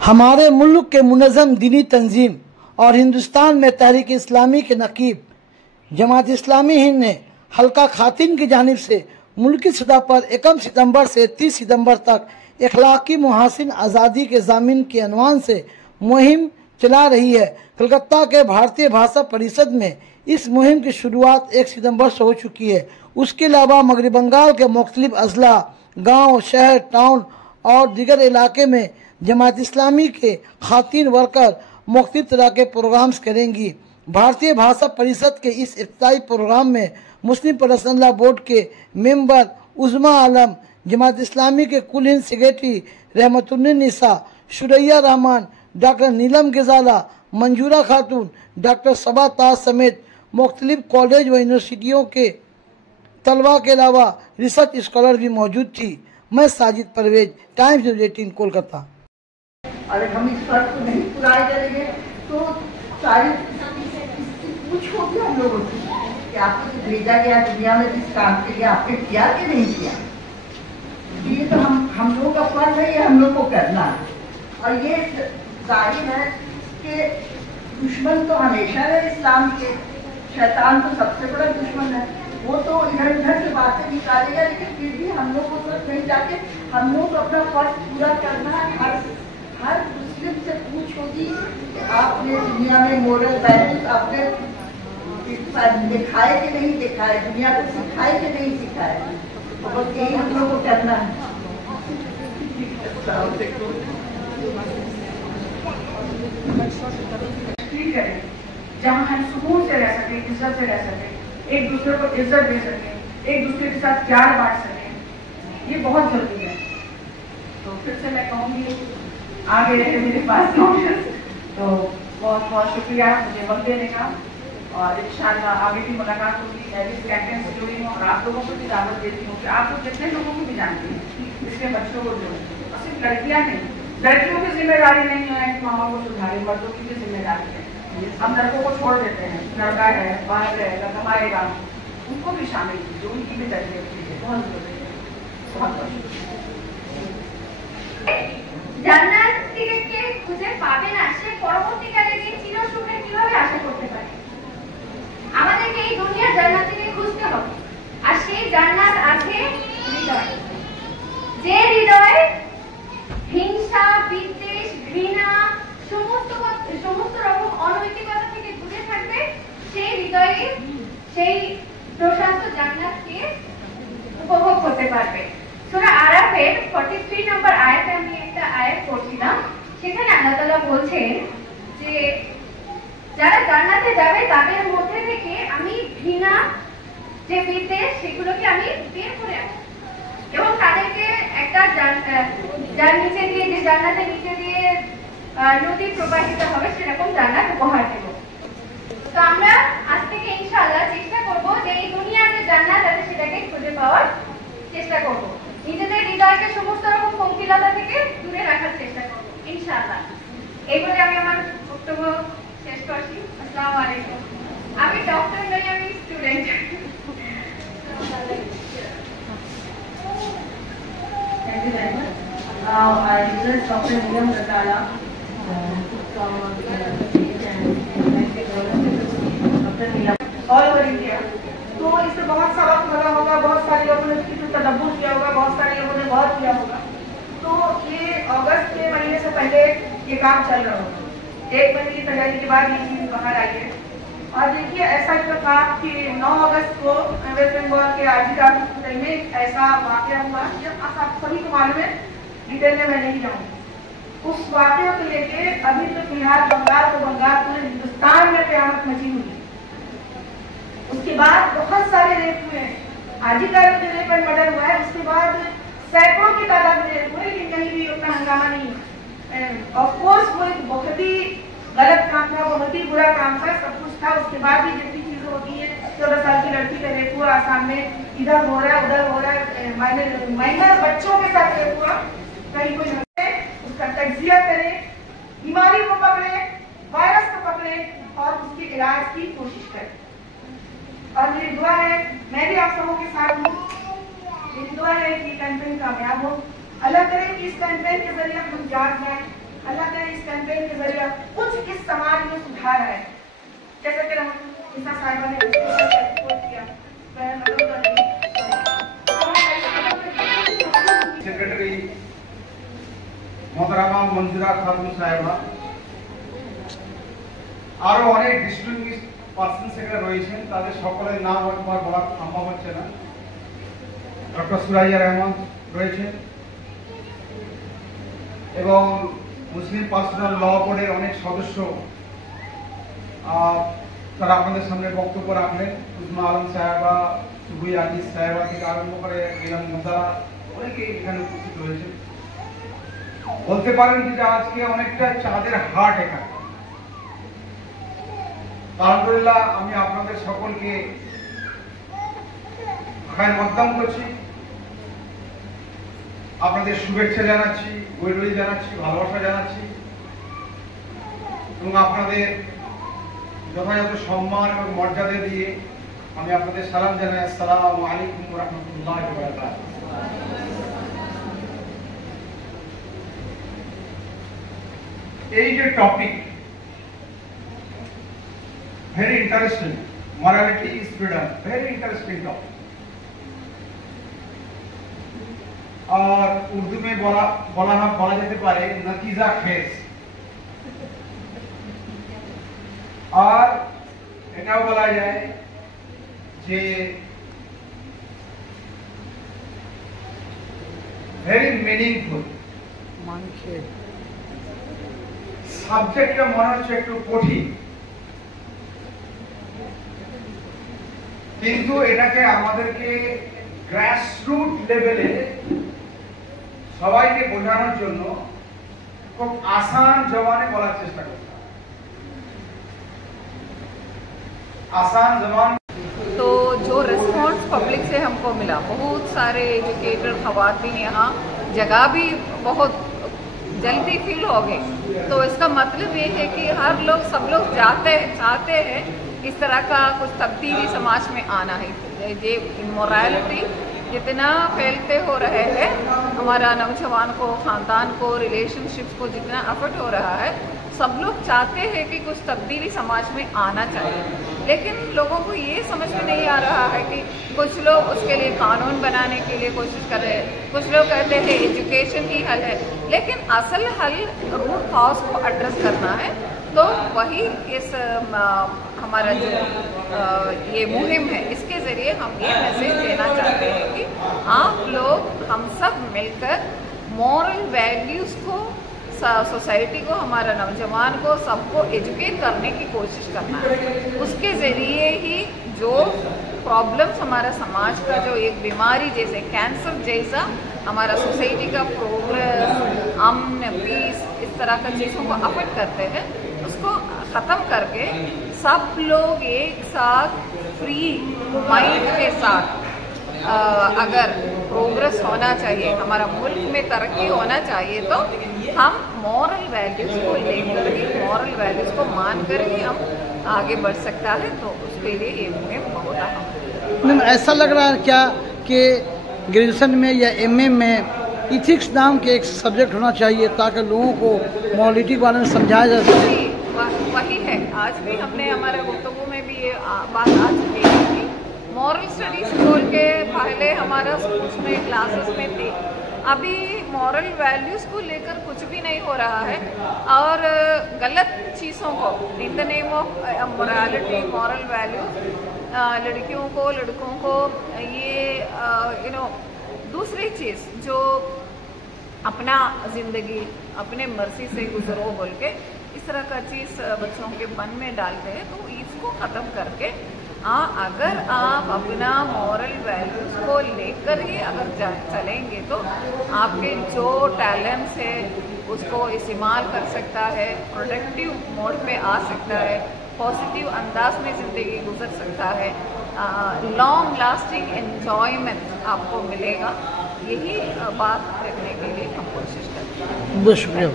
हमारे मुल्क के मुनज़्ज़म दीनी तंजीम और हिंदुस्तान में तहरीक इस्लामी के नकीब जमात इस्लामी हिंद ने हल्का खातिन की जानिब से मुल्की सतह पर 1 सितंबर से 30 सितंबर तक इखलाकी मुहासिन आज़ादी के ज़ामिन के अनवान से मुहिम चला रही है। कलकत्ता के भारतीय भाषा परिषद में इस मुहिम की शुरुआत 1 सितंबर से हो चुकी है। उसके अलावा मगरबी बंगाल के मुख्तलिफ अजला, गाँव, शहर, टाउन और दीगर इलाके में जमात इस्लामी के खातिन वर्कर मुख्तलिफ तरह के प्रोग्राम्स करेंगी। भारतीय भाषा परिषद के इस इफ्तिताई प्रोग्राम में मुस्लिम पर्सनल बोर्ड के मेंबर उज़्मा आलम, जमात इस्लामी के कुल हिंद सेक्रेटरी रहमतुन्निसा, शुरैया रहमान, डॉक्टर नीलम गजाला, मंजूरा खातून, डॉक्टर सबा ताज समेत मुख्तलिफ कॉलेज व यूनिवर्सिटियों के तलबा के अलावा रिसर्च स्कॉलर भी मौजूद थी। मैं साजिद परवेज, टाइम्स न्यूज़ 18 कोलकाता। अगर हम इस फर्क को नहीं पूरा करेंगे तो सारी कुछ होगी हम लोगों की कि आपको भेजा गया दुनिया में जिस काम के लिए आपने किया कि नहीं किया। ये तो हम लोगों का फर्ज है, ये हम लोग को करना है। और ये जाहिर है कि दुश्मन तो हमेशा है इस्लाम के, शैतान तो सबसे बड़ा दुश्मन है। वो तो इधर उधर से बातें निकालेगा, लेकिन फिर भी हम लोग को तो कहीं जाके हम लोग अपना फर्ज पूरा करना है। हर मुस्लिम से पूछ होगी कि आपने दुनिया में मोरल वैल्यूज आपने दिखाए कि नहीं दिखाए, दुनिया को सिखाए कि नहीं सिखाए। और यही हम लोग को करना है। जहाँ हम सुकून से रह सके, इज्जत से रह सके, एक दूसरे को इज्जत दे सके, एक दूसरे के साथ प्यार बांट सके, ये बहुत जरूरी है। तो फिर से मैं कहूँगी आगे मेरे पास तो बहुत बहुत शुक्रिया मुझे वक्त देने का। और इंशाल्लाह आगे भी मुलाकात होगी। मैं इस कैंपेन से जुड़ी हूँ और आप लोगों को भी दावत देती हूँ कि आप लोग जितने लोगों को भी जानते हैं इसके बच्चों को जोड़ें। और सिर्फ लड़कियाँ नहीं, लड़कियों की जिम्मेदारी नहीं है कि माहौल को सुधारें, मर्दों की भी जिम्मेदारी है। हम लड़कों को छोड़ देते हैं, लड़का है बाहर रहेगा कमाएगा, उनको भी शामिल कीजिए, उनकी भी तरबियत कीजिए, बहुत जरूरी है। बहुत बहुत জান্নাত টিকেটকে খুঁজে পাবে না, সে পরবর্তীকালে যে চির সুখের কিভাবে আশা করতে পারে? আমাদেরকে এই দুনিয়ার জান্নাতকে খুঁজতে হবে, আর সেই জান্নাত আছে হৃদয়ে। যে হৃদয়ে হিংসা, বিদ্বেষ, ঘৃণা, সমস্ত রকম অনৈতিকতা থেকে দূরে থাকবে, সেই হৃদয়ে সেই প্রশান্ত জান্নাতকে উপভোগ করতে পারবে। সূরা আরাফের 43 নম্বর আয়াতে আমি একটা আয়াত পড়ছিলাম, সেখানে আল্লাহ তাআলা বলছেন যে যারা জান্নাতে যাবে তাদের মধ্যে থেকে আমি ঘৃণা, যে বিদ্বেষ, সেগুলোকে আমি বের করে আনব এবং তাদেরকে একটা যার নিচে দিয়ে, যে জান্নাতের নিচে দিয়ে নদী প্রবাহিত হবে সেরকম জান্নাত উপহার দেব। তো আমরা আজ থেকে ইনশাআল্লাহ চেষ্টা করব যে এই দুনিয়ার যে জান্নাত আছে সেটাকে খুঁজে পাওয়ার চেষ্টা করব, নিজেদের হৃদয়কে সমস্ত রকম পঙ্কিলতা থেকে দূরে রাখার চেষ্টা করব ইনশাআল্লাহ। এই বলে আমি আমার বক্তব্য শেষ করছি। আসসালামু আলাইকুম। আমি ডক্টর নই, আমি student. Thank you very much. Now I request Dr. Neelam Gazala all over India. तो इससे बहुत सा वक्त लगा होगा, बहुत सारे लोगों ने इसकी तदब्बुर किया होगा, बहुत सारे लोगों ने बहुत किया होगा। तो ये अगस्त के महीने से पहले ये काम चल रहा होगा, 1 महीने की तैयारी के बाद ये चीज बाहर आई है। और देखिए ऐसा था कि 9 अगस्त को वेस्ट बंगाल के आरजीकर हॉस्पिटल में ऐसा वाकया हुआ, आप सभी को मालूम है, डिटेल में मैं नहीं जाऊंगी। उस वाकये को लेके अभी तो फिलहाल बंगाल पूरे हिंदुस्तान में क़यामत मची हुई है। उसके बाद बहुत सारे रेप हुए हैं, आरजीकर में जो रेप एंड मर्डर हुआ है, उसके बाद सैकड़ों की तादाद में रेप हुए, लेकिन कहीं भी उतना हंगामा नहीं हुआ। ऑफ कोर्स वो एक बहुत ही गलत काम था, बहुत ही बुरा काम था, सब कुछ था। उसके बाद भी जितनी चीजें होती है, 14 साल की लड़की का रेप हुआ आसाम में, इधर हो रहा है उधर हो रहा है, माइनर बच्चों के साथ रेप हुआ, कहीं कोई उसका तज्जिया करे, बीमारी को पकड़े, वायरस को पकड़े और उसके इलाज की कोशिश करे। और मेरी दुआ है, मैं भी आप सबों के साथ हूँ, मेरी दुआ है कि कैंपेन कामयाब हो। अल्लाह करे कि इस कैंपेन के जरिए हम जाग जाए, अल्लाह करे कुछ इस समाज में सुधार है। जैसे कि ईसा साहिबा ने किया, सेक्रेटरी मोहतरमा मंजूरा खातून साहेबा আরো অনেক ডিস্ট্রিবিউট পার্সন সেখানে রয়েছেন, তাদের সকলের নাম একবার বলা সম্ভব হচ্ছে না। ডক্টর সুরাইয়া রহমান রয়েছেন এবং মুসলিম পার্সোনাল ল বোর্ডের অনেক সদস্য তারা আপনাদের সামনে বক্তব্য রাখলেন। উজমা আলম সাহেবা, সুবুই আজিজ সাহেবা থেকে আরম্ভ করে ইরান মুদারা অনেকে এখানে উপস্থিত রয়েছেন। বলতে পারেন যে আজকে অনেকটা চাঁদের হাট এখানে। আলহামদুলিল্লাহ, আমি আপনাদের সকলকে খায় মকদম করছি, আপনাদের শুভেচ্ছা জানাচ্ছি, গৈরী জানাচ্ছি, ভালোবাসা জানাচ্ছি এবং আপনাদের যথাযথ সম্মান এবং মর্যাদা দিয়ে আমি আপনাদের সালাম জানাই। আসসালামু আলাইকুম ওয়া রাহমাতুল্লাহি ওয়া বারাকাতুহু। এই যে topic, very interesting, morality is freedom, very interesting topic। और उर्दू में बोला जाते पारे नतीजा खेज। और এটাও বলা যায় যে very meaningful। সাবজেক্টটা মনে হচ্ছে একটু কঠিন, কিন্তু এটাকে আমাদেরকে গ্রাসরুট লেভেলে সবাইকে বোঝানোর জন্য খুব আসান জবানে বলার চেষ্টা করতে হবে। आसान जबान। तो जो रिस्पॉन्स पब्लिक से हमको मिला, बहुत सारे एजुकेटेड खवातीन यहाँ जगह भी बहुत जल्दी फिल हो गए, तो इसका मतलब ये है कि हर लोग सब लोग चाहते हैं इस तरह का कुछ तब्दीली समाज में आना है। ये इमोरलिटी जितना फैलते हो रहे हैं, हमारा नौजवान को, ख़ानदान को, रिलेशनशिप्स को जितना अफेक्ट हो रहा है, सब लोग चाहते हैं कि कुछ तब्दीली समाज में आना चाहिए। लेकिन लोगों को ये समझ में नहीं आ रहा है कि कुछ लोग उसके लिए कानून बनाने के लिए कोशिश कर रहे हैं, कुछ लोग कहते हैं एजुकेशन ही हल है, लेकिन असल हल रूट कॉज को एड्रेस करना है। तो वही इस हमारा जो ये मुहिम है, इसके ज़रिए हम ये मैसेज देना चाहते हैं कि आप लोग, हम सब मिलकर मॉरल वैल्यूज़ को, सोसाइटी को, हमारा नौजवान को, सबको एजुकेट करने की कोशिश करना है। उसके ज़रिए ही जो प्रॉब्लम्स हमारा समाज का, जो एक बीमारी जैसे कैंसर जैसा हमारा सोसाइटी का प्रोग्रेस, अमन, पीस, इस तरह का चीज़ों को अफेक्ट करते हैं, उसको ख़त्म करके सब लोग एक साथ फ्री माइंड के साथ अगर प्रोग्रेस होना चाहिए, हमारा मुल्क में तरक्की होना चाहिए, तो हम मॉरल वैल्यूज़ को लेकर ही, मॉरल वैल्यूज़ को मान कर ही हम आगे बढ़ सकता है। तो उसके लिए ये मुहिम बहुत अहम है। ऐसा लग रहा है क्या कि ग्रेजुएशन में या एमए में इथिक्स नाम के एक सब्जेक्ट होना चाहिए ताकि लोगों को मॉरलिटी के बारे में समझाया जा सके? वही है, आज भी हमने हमारे गुफ्तगू में भी ये बात आ चुकी है कि मॉरल स्टडीज बोल के पहले हमारा स्कूल्स में, क्लासेस में थी, अभी मॉरल वैल्यूज़ को लेकर कुछ भी नहीं हो रहा है। और गलत चीज़ों को in the name of morality, moral values, लड़कियों को, लड़कों को ये दूसरी चीज़ जो अपना ज़िंदगी अपने मर्जी से गुजरो बोल के इस तरह का चीज़ बच्चों के मन में डालते हैं, तो इसको ख़त्म करके अगर आप अपना मॉरल वैल्यूज़ को लेकर ही अगर चलेंगे तो आपके जो टैलेंट्स है उसको इस्तेमाल कर सकता है, प्रोडक्टिव मोड पे आ सकता है, पॉजिटिव अंदाज में ज़िंदगी गुजर सकता है, लॉन्ग लास्टिंग एन्जॉयमेंट आपको मिलेगा। यही बात रखने के लिए हम कोशिश करते हैं। बहुत शुक्रिया।